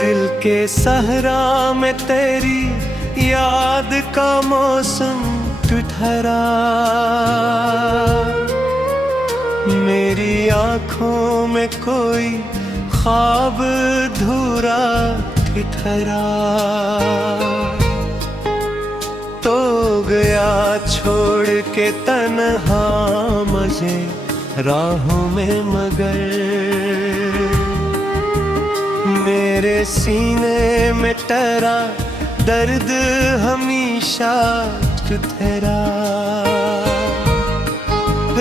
दिल के सहरा में तेरी याद का मौसम ठहरा, मेरी आंखों में कोई ख्वाब धूरा ठहरा। तो गया छोड़ के तन्हा मुझे राहों में, मगर मेरे सीने में टरा दर्द हमेशा ठहरा।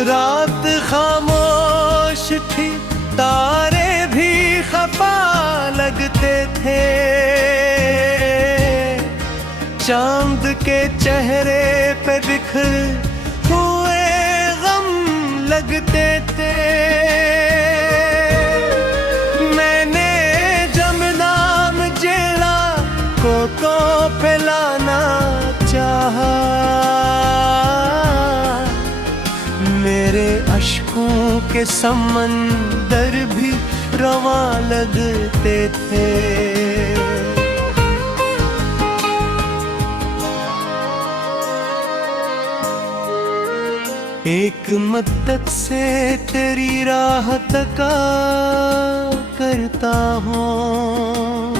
रात खामोश थी, तारे भी खफा लगते थे, चांद के चेहरे पे बिखर हुए गम लगते थे। मैंने जमनाम जेला को पिलाना चाहा, मेरे अश्कों के समंदर भी रवा लगते थे। एक मद्दत से तेरी राह तका करता हूँ,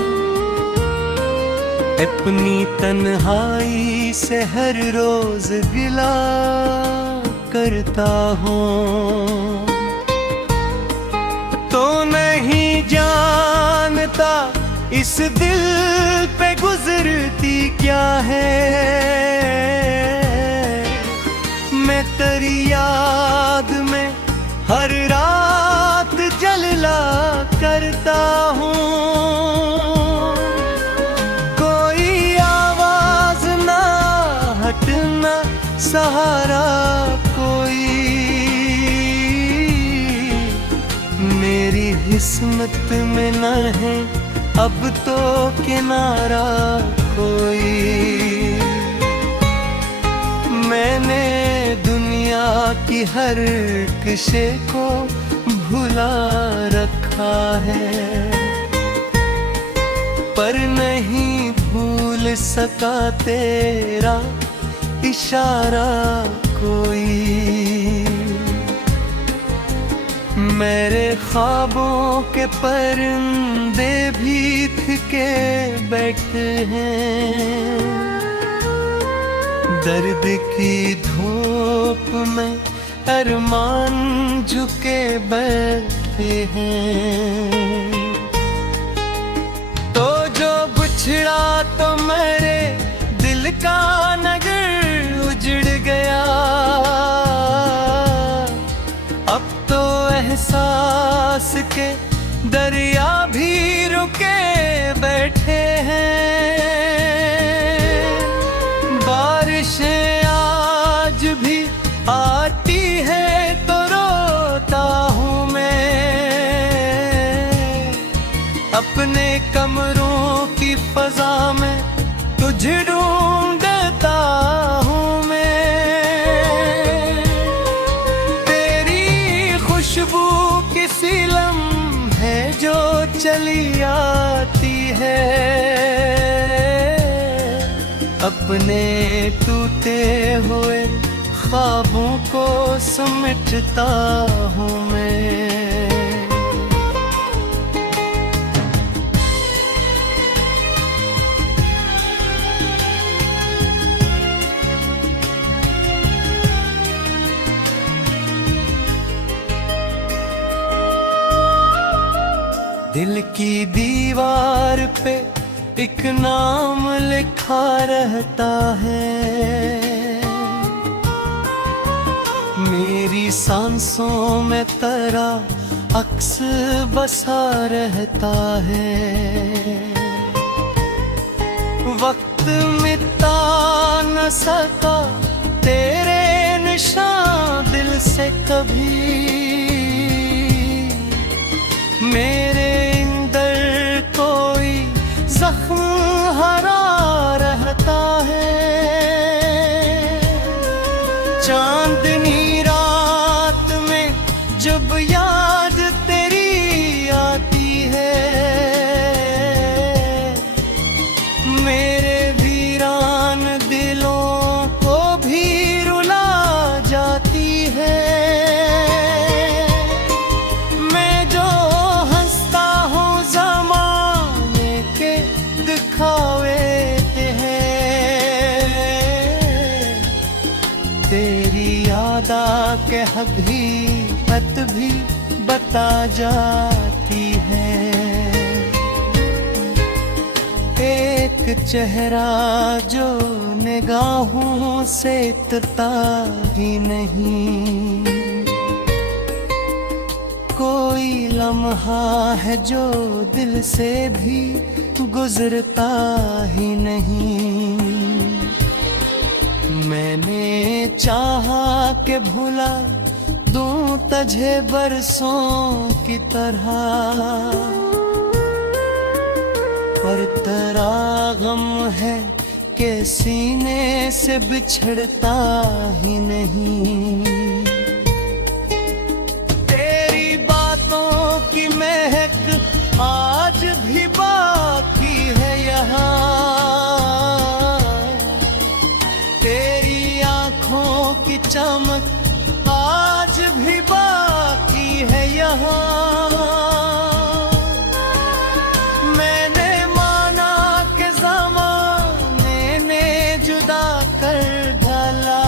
अपनी तन्हाई से हर रोज गिला करता हूँ। तो नहीं जानता इस दिल पे गुजरती क्या है, मैं तेरी याद में हर रात जलला करता हूँ। सहारा कोई मेरी किस्मत में न है अब तो किनारा कोई। मैंने दुनिया की हर किसी को भुला रखा है, पर नहीं भूल सका तेरा इशारा कोई। मेरे ख्वाबों के परिंदे भी थके बैठे हैं, दर्द की धूप में अरमान झुके बैठे हैं। तो जो बिछड़ा तो मेरे दिल का नगर उजड़ गया, अब तो एहसास के दरिया भी रुके बैठे हैं। बारिशें आज भी आती है तो रोता हूँ मैं, अपने कमरों की फजा में तुझे ढूंढता हूँ मैं। तेरी खुशबू किसी लम्हे जो चली आती है, अपने टूटे हुए ख्वाबों को समेटता हूँ मैं। दिल की दीवार पे एक नाम लिखा रहता है, मेरी सांसों में तेरा अक्स बसा रहता है। वक्त मिटा न सका तेरे निशान दिल से कभी, मेरे अंदर कोई जख्म हरा रहता है। चांदनी रात में जब याद तेरी आती है, हकीकत भी बता जाती है। एक चेहरा जो निगाहों से इतता ही नहीं, कोई लम्हा है जो दिल से भी गुजरता ही नहीं। मैंने चाहा कि भुला दूं तुझे बरसों की तरह, पर तेरा गम है कि सीने से बिछड़ता ही नहीं। तेरी बातों की महक आज भी बाकी है यहाँ, तेरी आँखों की चमक आज भी बाकी है यहाँ। मैंने माना कि ज़माने ने जुदा कर डाला,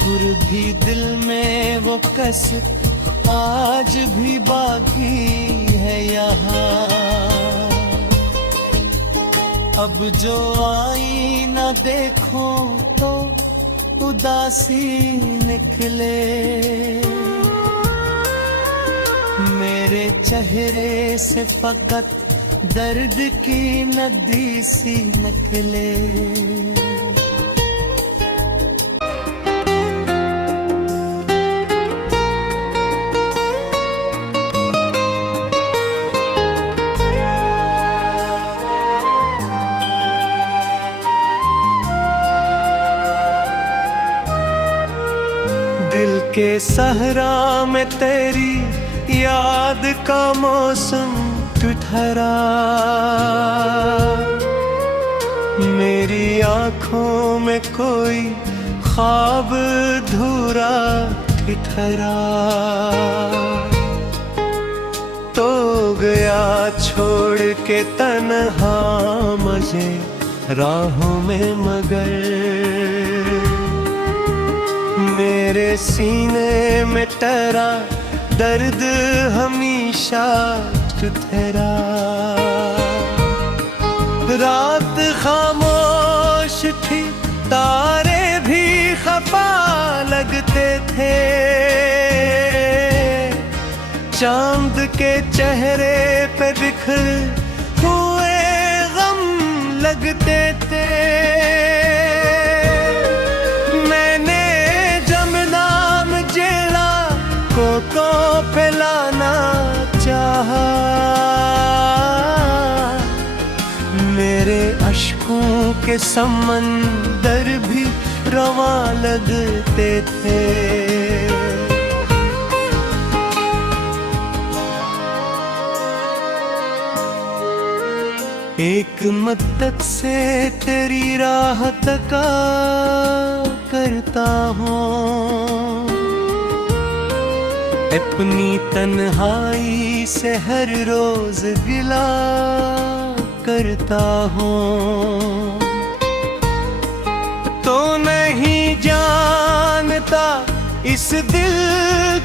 फिर भी दिल में वो कसक आज भी बाकी है यहाँ। अब जो आईना देखो तो उदासी निकले, मेरे चेहरे से फकत दर्द की नदी सी निकले। दिल के सहरा में तेरी याद का मौसम ठहरा, मेरी आँखों में कोई ख्वाब धूरा ठहरा। तो गया छोड़ के तन्हा मुझे राहों में मगर, मेरे सीने में टरा दर्द हमेशा ठहरा। रात खामोश थी, तारे भी खफा लगते थे, चांद के चेहरे पे बिखर हुए गम लगते थे। को फैलाना चाहा, मेरे अश्कों के समंदर भी रवा लगते थे। एक मद्दत से तेरी राह तका करता हूँ, अपनी तन्हाई से हर रोज गिला करता हूँ। तो नहीं जानता इस दिल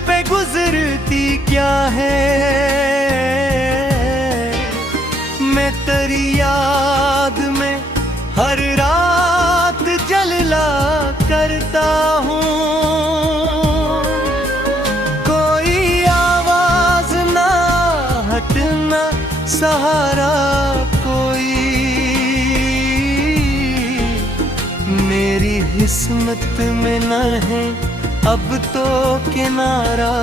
पे गुजरती क्या है, मैं तेरी याद में हर रात जलला करता हूँ। सहारा कोई मेरी किस्मत में न है अब तो किनारा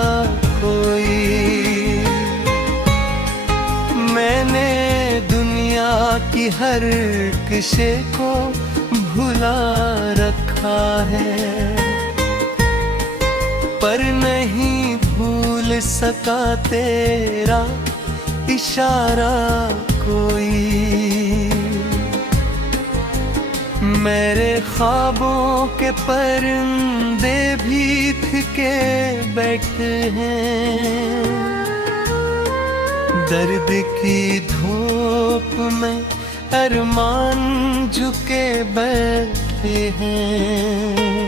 कोई। मैंने दुनिया की हर किसी को भुला रखा है, पर नहीं भूल सका तेरा इशारा कोई। मेरे ख्वाबों के परिंदे भी थके बैठे हैं, दर्द की धूप में अरमान झुके बैठे हैं।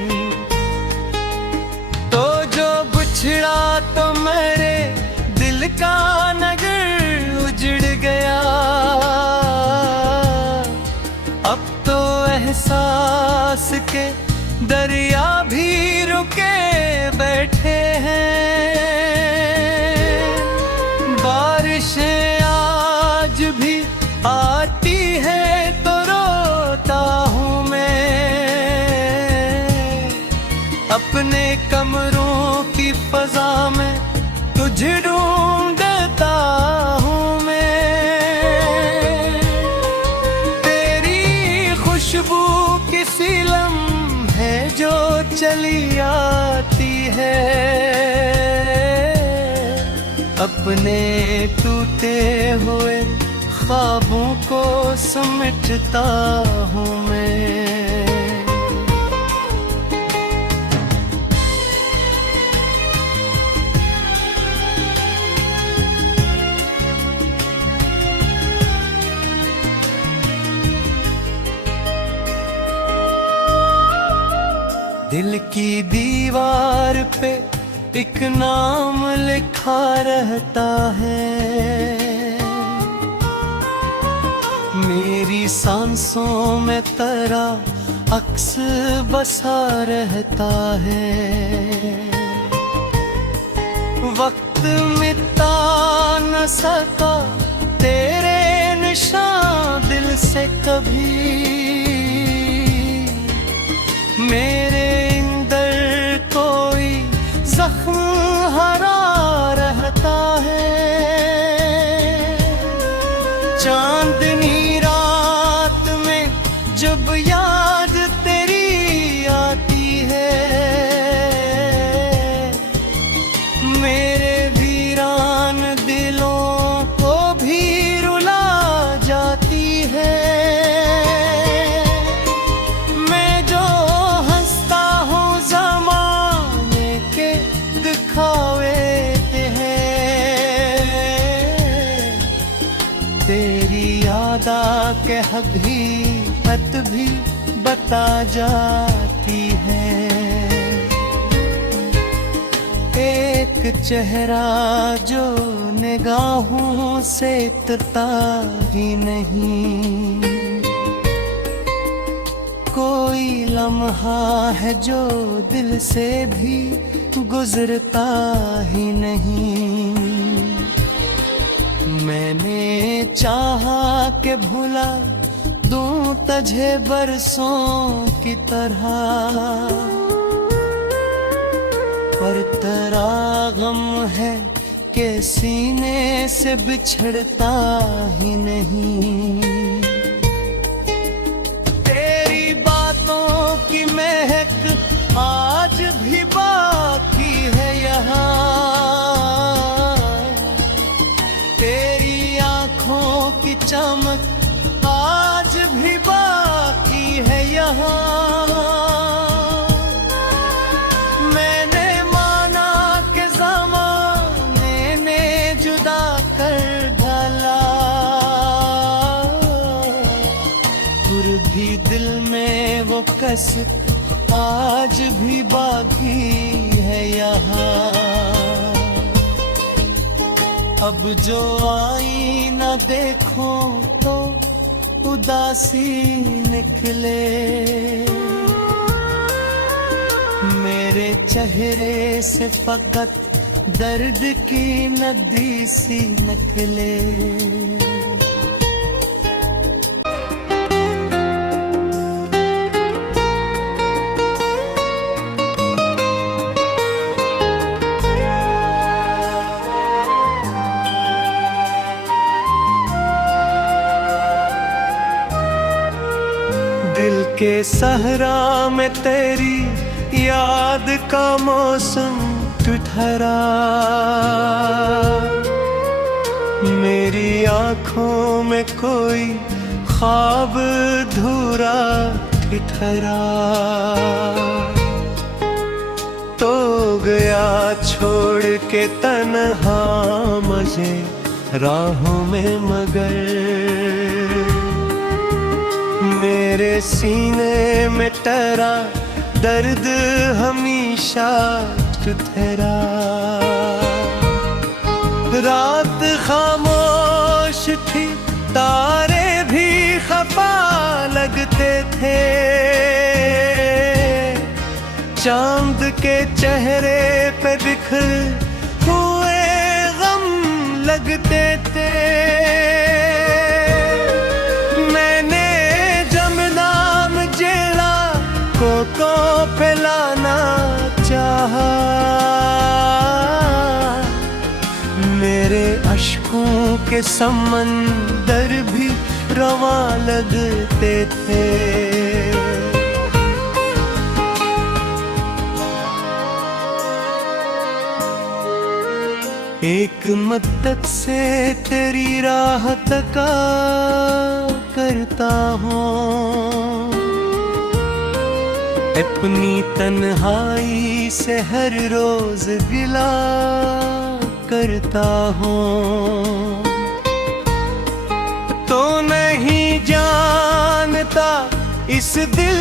बिछड़ा तो मेरे दिल का नगर उजड़ गया। अब तो एहसास के दरिया भी रुके बैठे हैं। बारिशें आज भी आती है तो रोता हूँ मैं। अपने कमरों की फजा में तुझे ढूंढता हूँ मैं। तेरी खुशबू किसी लम्हे जो चली आती है। अपने टूटे हुए ख्वाबों को समेटता हूँ मैं। दिल की दीवार पे एक नाम लिखा रहता है। मेरी सांसों में तेरा अक्स बसा रहता है। वक्त मिटा न सका तेरे निशान दिल से कभी। मेरे अंदर कोई जख्म हरा रहता है। चांदनी रात में जब याद तेरी आती है। मेरे वीरान दिलों को भी रुला जाती है। तेरी यादा के हकीकत भी बता जाती है। एक चेहरा जो निगाहों से इतता ही नहीं। कोई लम्हा है जो दिल से भी गुजरता ही नहीं। मैंने चाहा कि भुला दूं तुझे बरसों की तरह। पर तेरा गम है कि सीने से बिछड़ता ही नहीं। तेरी बातों की महक आज भी बाकी है यहाँ। तेरी आँखों की चमक आज भी बाकी है यहाँ। मैंने माना कि ज़माने ने जुदा कर डाला। फिर भी दिल में वो कसक आज भी बाकी है यहाँ। अब जो आईना देखो तो उदासी निकले। मेरे चेहरे से फकत दर्द की नदी सी निकले। दिल के सहरा में तेरी याद का मौसम ठहरा। मेरी आँखों में कोई ख्वाब धूरा ठहरा। तो गया छोड़ के तन्हा मुझे राहों में मगर। मेरे सीने में तेरा दर्द हमेशा इश्क तेरा। रात खामोश थी, तारे भी खफा लगते थे, चांद के चेहरे पे बिखर हुए गम लगते थे। मैंने जमनाम जेला को पिलाना चाहा, मेरे अश्कों के समंदर भी रवा लगते थे। एक मद्दत से तेरी राह तका करता हूँ, अपनी तन्हाई से हर रोज गिला करता हूँ। तो नहीं जानता इस दिल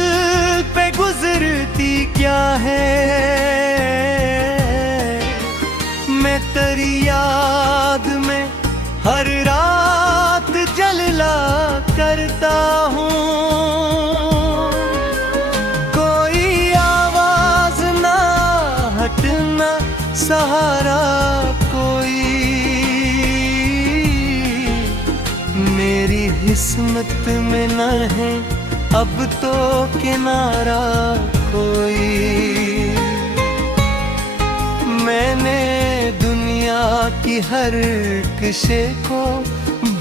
पे गुजरती क्या है, मैं तेरी याद में हर रात जलला करता हूँ। कोई आवाज ना हटना सहारा कोई, मेरी किस्मत में न है अब तो किनारा कोई। मैंने दुनिया की हर किसे को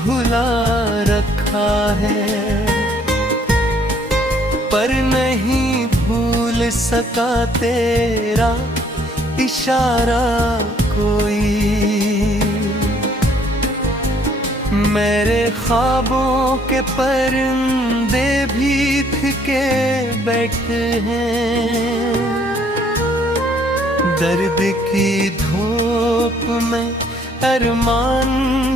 भुला रखा है, पर नहीं भूल सका तेरा इशारा कोई। मेरे ख्वाबों के परिंदे भी थके बैठे हैं, दर्द की धूप में अरमान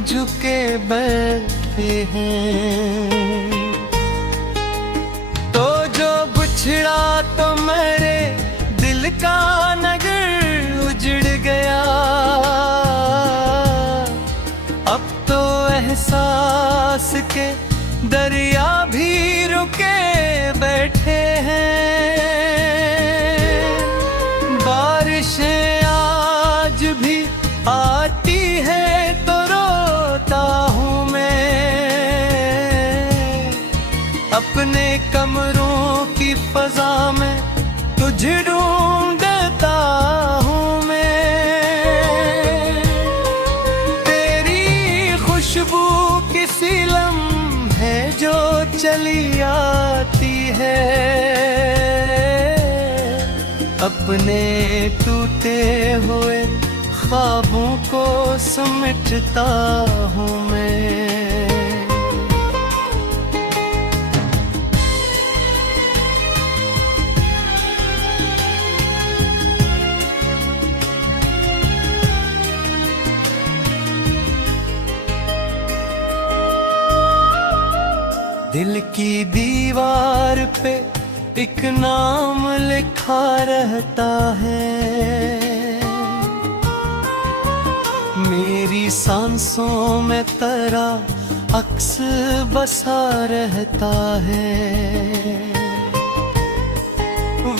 झुके बैठे हैं। तो जो बिछड़ा तो मेरे दिल का नगर उजड़ गया, अब तो एहसास के दरिया भी रुके बैठे हैं। बारिशें आज भी आती है तो रोता हूँ मैं, अपने कमरों की फजा में तुझे ढूंढता हूँ मैं। तेरी खुशबू किसी लम्हे जो चली आती है, अपने टूटे हुए ख्वाबों को समेटता हूँ मैं। दिल की दीवार पे एक नाम लिखा रहता है, मेरी सांसों में तेरा अक्स बसा रहता है।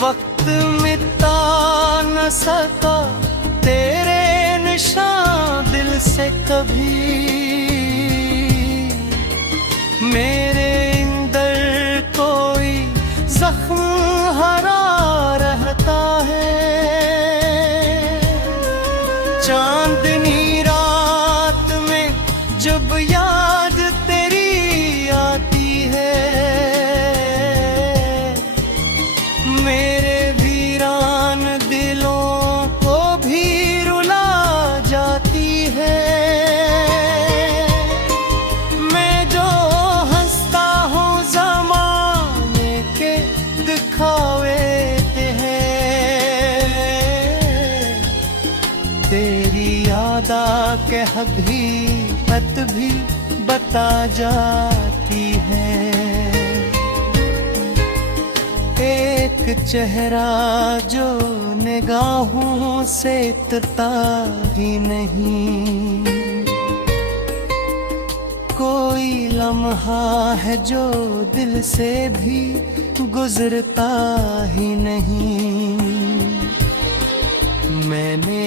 वक्त मिटा न सका तेरे निशान दिल से कभी, मेरे अंदर कोई जख्म हरा रहता है। चांदनी रात में जब याद तेरी आती है, मेरे वीरान दिलों को भी रुला जाती है। तेरी यादा के हकीकत भी बता जाती है। एक चेहरा जो निगाहों से इतता ही नहीं, कोई लम्हा है जो दिल से भी गुजरता ही नहीं। मैंने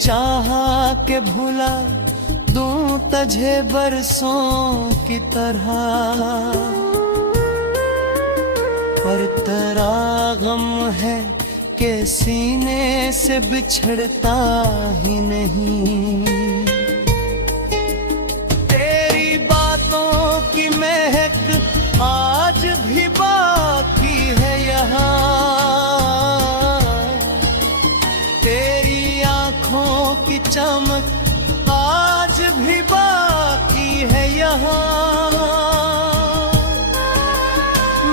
चाहा कि भुला दूं तुझे बरसों की तरह, पर तेरा गम है कि सीने से बिछड़ता ही नहीं। तेरी बातों की महक आज भी बाकी है यहाँ, तेरी आँखों की चमक आज भी बाकी है यहाँ।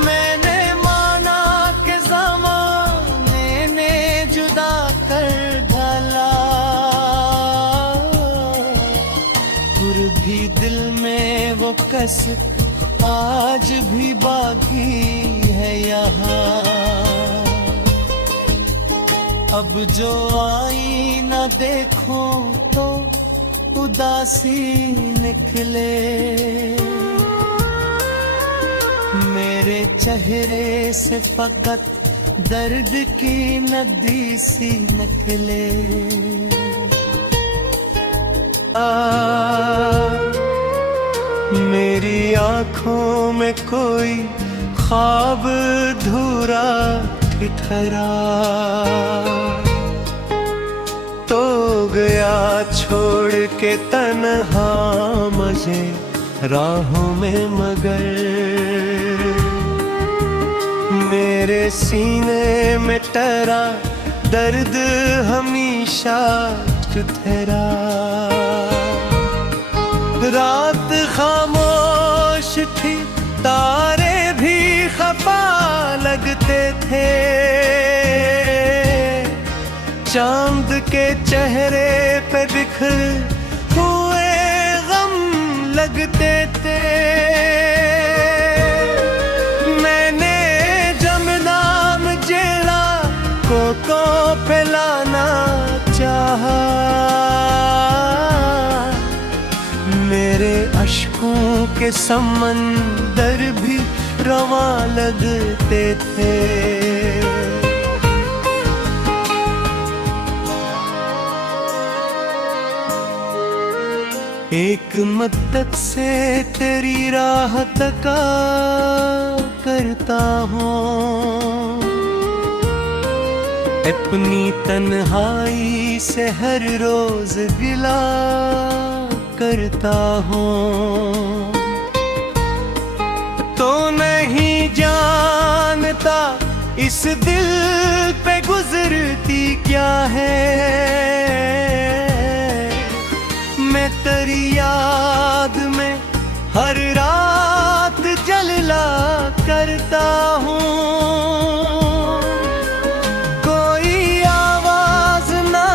मैंने माना कि ज़माने ने जुदा कर डाला, फिर भी दिल में वो कसक आज भी बाकी है यहाँ। अब जो आईना देखो तो उदासी निकले, मेरे चेहरे से फकत दर्द की नदी सी निकले। मेरी आँखों में कोई ख्वाब धूरा ठिठरा तो गया छोड़ के तन्हा मुझे राहों में, मगर मेरे सीने में टरा दर्द हमेशा ठहरा। रात खामोश थी, तारे भी खफा लगते थे, चांद के चेहरे पे बिखर हुए गम लगते थे। मैंने जमना में जेला को फैलाना चाहा, मेरे अश्कों के समंदर भी रवा लगते थे। एक मद्दत से तेरी राह तका करता हूँ, अपनी तन्हाई से हर रोज गिला करता हूँ। तो नहीं जानता इस दिल पे गुजरती क्या है, मैं तेरी याद में हर रात जलला करता हूँ। कोई आवाज ना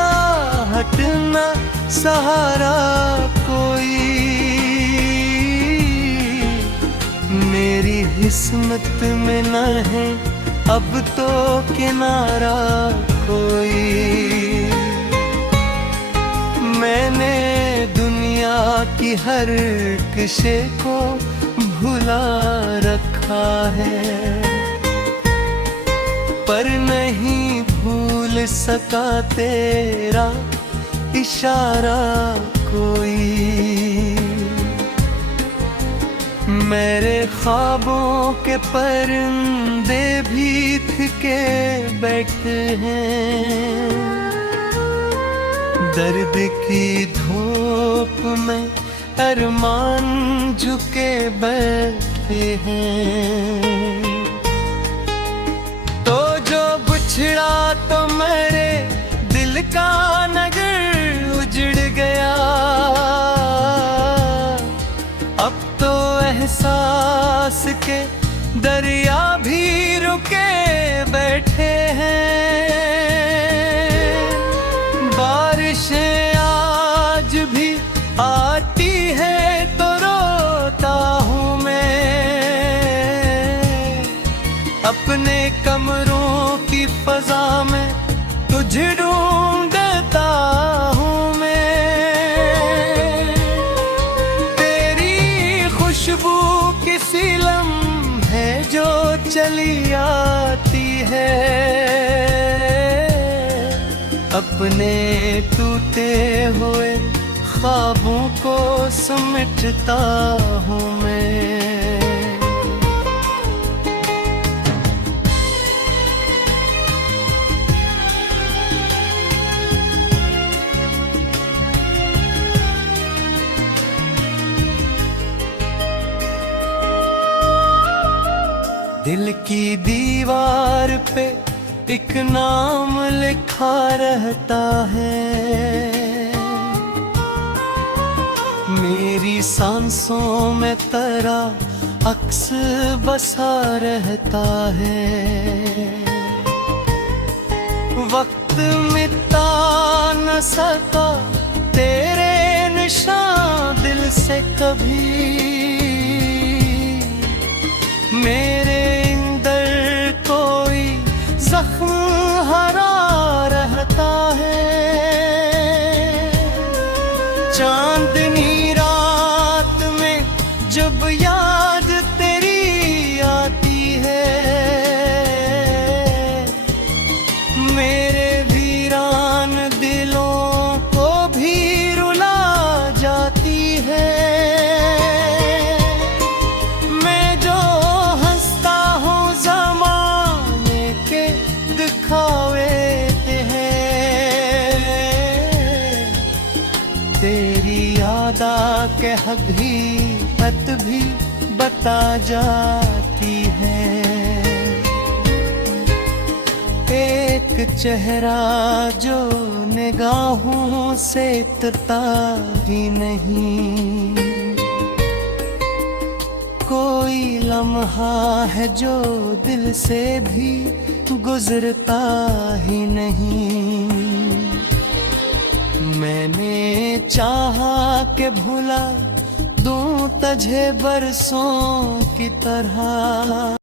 हटना सहारा कोई, मेरी किस्मत में न है अब तो किनारा कोई। मैंने दुनिया की हर किसे को भुला रखा है, पर नहीं भूल सका तेरा इशारा कोई। मेरे ख्वाबों के परिंदे भी थके बैठे हैं, दर्द की धूप में अरमान झुके बैठे हैं। तो जो बिछड़ा तो मेरे दिल का नगर उजड़ गया, अब तो एहसास के दरिया भी रुके बैठे हैं। बारिशें आज भी आती है तो रोता हूँ मैं, अपने कम कमरों की फजा में तुझे ढूंढता हूँ मैं। तेरी खुशबू किसी लम्हे जो चली आती है, अपने टूटे हुए ख्वाबों को समेटता हूँ मैं। दिल की दीवार पे एक नाम लिखा रहता है, मेरी सांसों में तेरा अक्स बसा रहता है। वक्त मिटा न सका तेरे निशान दिल से कभी, मेरे अंदर कोई जख्म हरा रहता है। चांदनी रात में जब याद तेरी आती है, मेरे वीरान दिलों को भी रुला जाती है। तेरी यादा के हकीकत भी बता जाती है। एक चेहरा जो निगाहों से उतरता ही नहीं, कोई लम्हा है जो दिल से भी गुजरता ही नहीं। मैंने चाहा कि भुला दूं तुझे बरसों की तरह,